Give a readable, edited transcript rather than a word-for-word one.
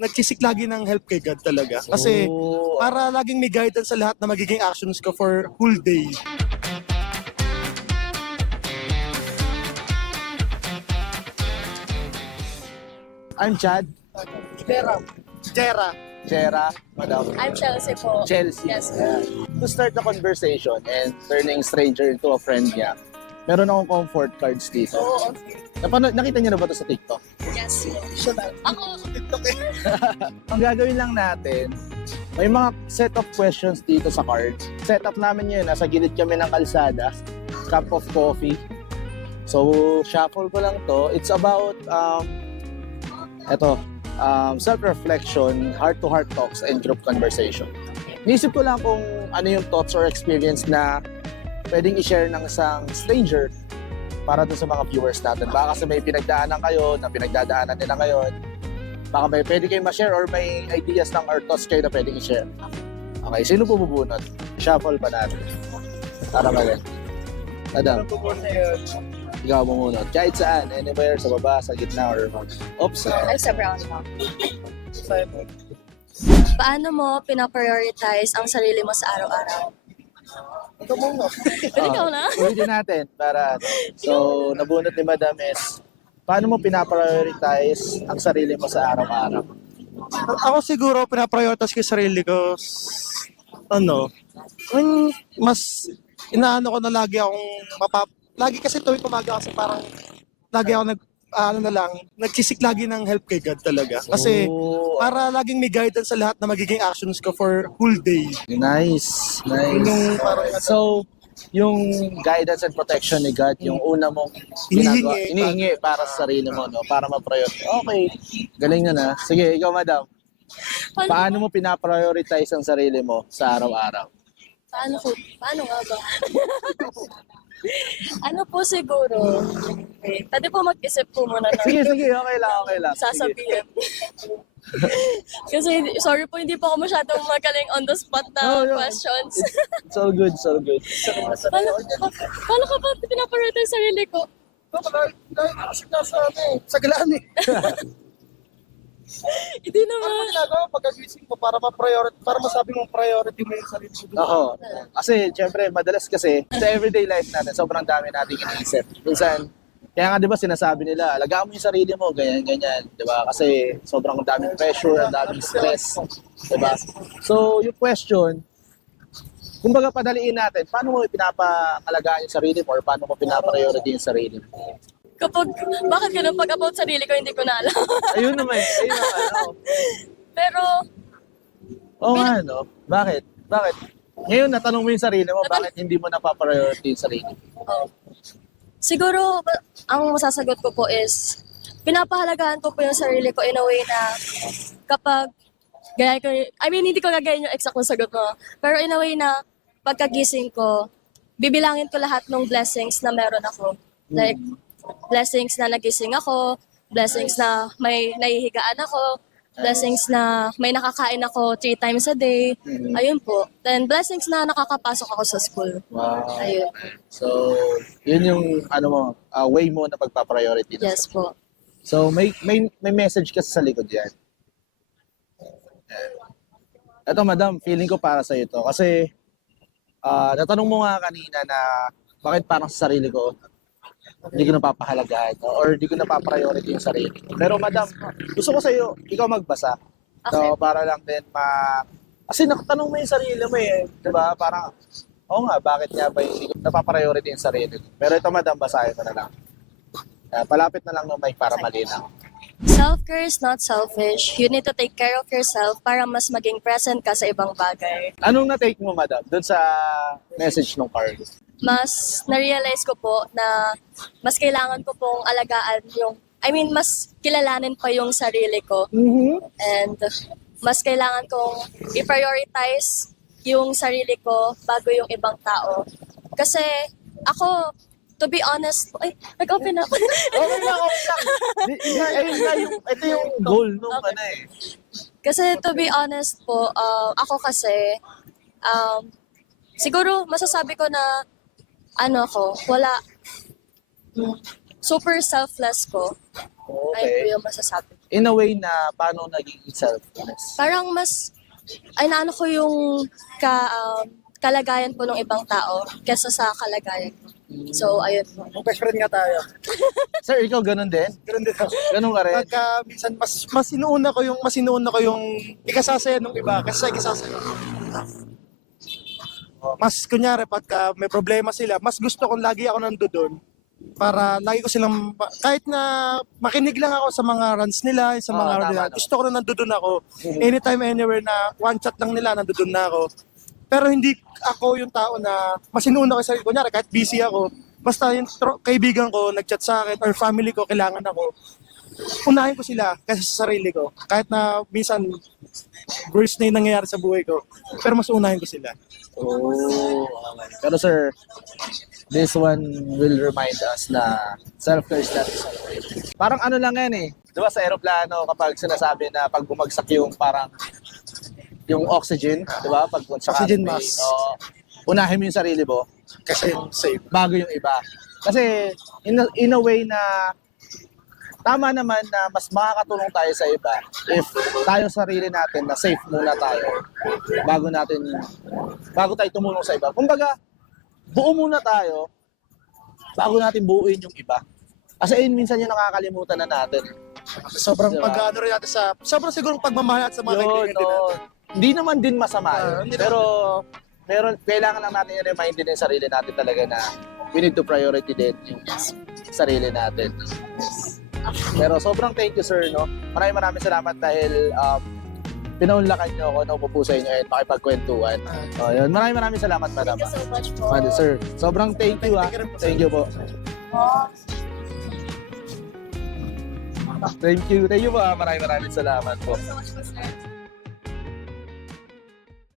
nagsisik lagi ng help kay God talaga. Kasi para laging may guidance sa lahat na magiging actions ko for whole day. I'm Chad. Jera. Madam. I'm Chelsea po. Chelsea. Yes. To start the conversation and turning stranger into a friend niya, meron akong comfort cards dito. Oo, okay. Nakita niyo na ba ito sa TikTok? Yes. Ako, Ang gagawin lang natin, may mga set of questions dito sa card. Set up namin yun, nasa gilid kami ng kalsada, cup of coffee. So, shuffle ko lang to. It's about, self-reflection, heart-to-heart talks, and group conversation. Nisip ko lang kung ano yung thoughts or experience na pwedeng i-share ng isang stranger para dun sa mga viewers natin. Baka kasi may pinagdaanan kayo, na pinagdadaanan nila ngayon. Baka may pwede kayong ma-share or may ideas lang or thoughts kayo na pwedeng i-share. Okay, sino po bubunot? Shuffle pa natin. Para maganda. Adam, ikaw bumunot. Kahit saan, anywhere, sa baba, sa gitna, or oops. ay sa brown mo. Paano mo pinaprioritize ang sarili mo sa araw-araw? Ito muna. Pwede ikaw na? Ulitin natin para so nabunot ni Madam is paano mo pinaprioritize ang sarili mo sa araw-araw? Ako siguro pinaprioritize ko yung sarili ko. Mas inaano ko na lagi akong lagi kasi tuwing umaga kasi parang lagi ako nagsisik lagi ng help kay God talaga. Kasi para laging may guidance sa lahat na magiging actions ko for whole day. Nice. Yung parang So, yung guidance and protection ni God, yung una mong inihingi para sa sarili mo, no? Para ma-prioritize. Okay, galing na. Sige, ikaw Madam. Paano mo pinaprioritize ang sarili mo sa araw-araw? Paano nga ba? Ano po siguro? Okay. Pwede po mag-isip po muna na Sige, okay lang. Sige. sasabihin. Kasi sorry po, hindi po ako masyadong magaling on the spot na questions. It's all good. Paano ka ba pinaprioritize yung sarili ko? sa galaan eh. Hindi Ano naman. ginagawa pagkagising mo para para masabi mong priority mo yung sarili mo? Oo. Kasi, syempre, madalas kasi sa everyday life natin, sobrang dami nating iniisip. Minsan, kaya nga 'di ba sinasabi nila, alagaan mo yung sarili mo, ganyan, 'di ba? Kasi sobrang daming pressure, ang daming stress, 'di ba? So, yung question, kumbaga padaliin natin, paano mo pinapalagaan yung sarili mo or paano mo pinapriority yung sarili mo? Bakit ganun? Pag about sarili ko, hindi ko na alam. Ayun naman. Pero, Oo nga, no? Bakit? Ngayon, natanong mo yung sarili mo, bakit hindi mo napapriority yung sarili mo? siguro, ang masasagot ko po is, pinapahalagahan ko po yung sarili ko in a way na kapag, hindi ko gagayin yung exact na sagot mo, pero in a way na pagkagising ko, bibilangin ko lahat ng blessings na meron ako. Like, blessings na nagising ako, blessings na may nahihigaan ako, blessings na may nakakain ako 3 times a day. Ayun po. Then blessings na nakakapasok ako sa school. Wow. Ayun. So, yun yung way mo na pagpa-priority. Yes po. So, may message kasi sa likod yan. Ito, Madam, feeling ko para sa ito. Kasi, natanong mo nga kanina na bakit parang sa sarili ko, hindi ko napapahalagahan or hindi ko napapriority yung sarili ko. Pero Madam, gusto ko sa iyo, ikaw magbasa. Okay. So, para lang din kasi nakatanong mo yung sarili mo eh. Diba? Parang, bakit nga ba hindi ko napapriority yung sarili ko? Pero ito Madam, basahin ko na lang. Palapit na lang ng mic para malinaw. Self-care is not selfish. You need to take care of yourself para mas maging present ka sa ibang bagay. Anong na-take mo, Madam, doon sa message ng card? Mas na-realize ko po na mas kailangan ko pong alagaan mas kilalanin pa yung sarili ko. And mas kailangan kong i-prioritize yung sarili ko bago yung ibang tao. Kasi ako, to be honest, nag-open ako. Okay lang. Ito yung goal nung Kasi to be honest po, ako kasi, siguro masasabi ko na super selfless ko. Okay. Ayun po yung masasabi ko. in a way na paano naging selfless? Parang mas, ay naano ko yung kalagayan po ng ibang tao kesa sa kalagayan ko. So, ayun po. Best friend nga tayo. Sir, ikaw ganun din? Ganun din ako. Ganun ka rin? Pagka minsan mas inuuna ko yung ikasasaya ng iba kasi sa ikasasaya. Mas kunyari pagka may problema sila, mas gusto kong lagi ako nandoon para lagi ko silang kahit na makinig lang ako sa mga runs nila, sa mga tama, nila. tama. Gusto ko na nandoon ako. Anytime anywhere na one chat lang nila nandoon na ako. Pero hindi ako yung tao na mas inuuna ko sa sarili. Kunyari kahit busy ako, basta yung kaibigan ko nag-chat sa akin or family ko kailangan ako, unahin ko sila kasi sa sarili ko. Kahit na minsan worst na yung nangyayari sa buhay ko, pero mas unahin ko sila. Oh, okay. Pero sir, this one will remind us na self-care is not self-care. Parang ano lang yan eh. Di ba sa aeroplano kapag sinasabi na pag bumagsak yung parang yung oxygen, di ba? Pag Oxygen mask. Unahin mo yung sarili mo Kasi safe. bago yung iba. Kasi in a way na tama naman na mas makakatulong tayo sa iba if tayo sarili natin na safe muna tayo bago tayo tumulong sa iba. Kumbaga, buo muna tayo bago natin buuin yung iba. Kasi minsan yung nakakalimutan na natin. Sobrang Diba? pag-ano rin natin sobrang sigurong pagmamahal at sa mga kaibigan din natin. Hindi naman din masama yun. Hindi Pero kailangan lang natin i-remind din yung sarili natin talaga na we need to priority din yung sarili natin. Pero sobrang thank you sir, no? Maraming salamat dahil pinaunlakan nyo ako na umupo sa inyo at makipagkwentuhan. Yun. Maraming salamat madam. Thank you so much po. Sir, sobrang thank you ha. Thank you po. Thank you po. Maraming salamat po. Thank you so much po, sir.